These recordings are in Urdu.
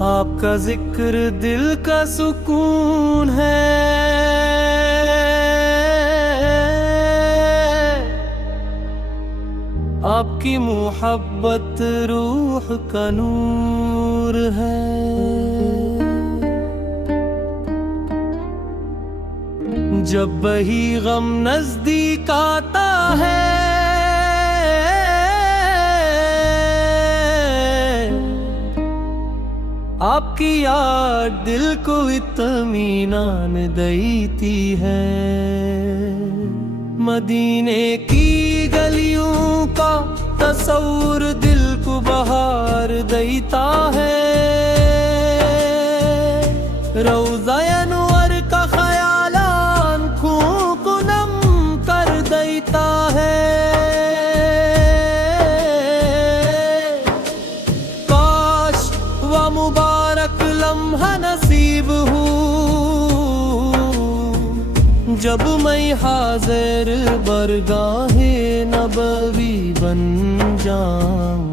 آپ کا ذکر دل کا سکون ہے، آپ کی محبت روح کا نور ہے۔ جب بہی غم نزدیک آتا ہے، آپ کی یاد دل کو اطمینان دیتی ہے۔ مدینے کی گلیوں کا تصور دل کو بہار دیتا ہے۔ روضہ انور کا خیال آنکھوں کو نم کر دیتا ہے۔ کاش وہ مبارک لمحہ نصیب ہو جب میں حاضر برگاہ نبوی بن جاؤں۔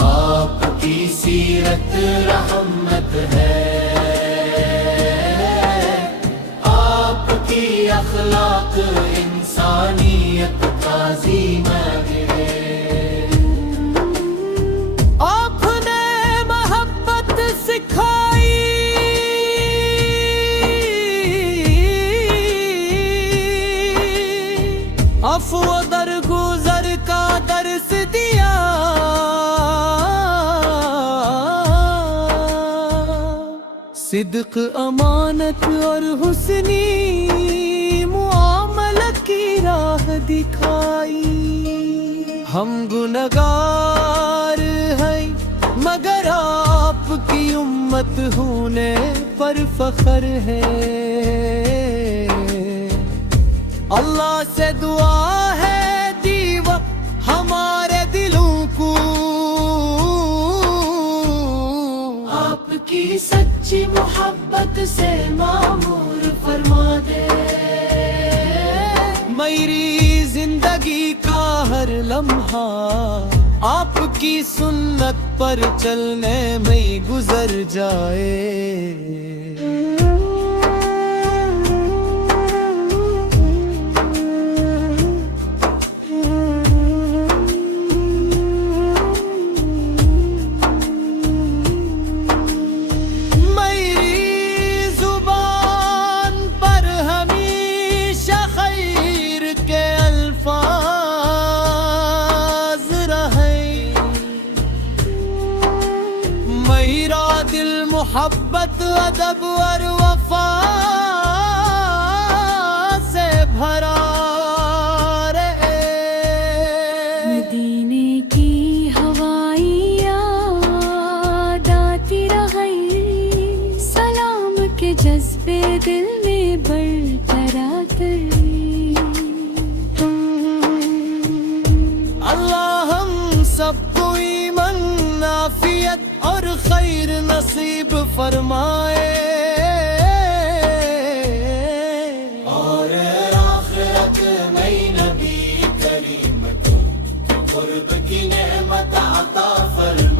آپ کی سیرت رحمت ہے، آپ کی اخلاق انسانیت کا زینہ ہے۔ آپ نے محبت سکھائی، عفو درگزر کا درس دیا۔ صدق، امانت اور حسنی معاملت کی راہ دکھائی۔ ہم گنہگار ہیں مگر آپ کی امت ہونے پر فخر ہے۔ اللہ سے دعا ہے دیوا ہمارے دلوں کو، آپ کی سچی محبت سے معمور فرما دے۔ میری زندگی کا ہر لمحہ آپ کی سنت پر چلنے میں گزر جائے۔ میرا دل محبت، ادب اور وفا سے بھرا رہے۔ مدینے کی ہوائیں یاد آتی رہے، سلام کے جذبے دل میں برقرار رہے۔ اللہ ہم سب کو ایمان، عافیت اور خیر نصیب فرمائے، اور آخرت میں نبی کریم کو قرب کی نعمت عطا فرمائے۔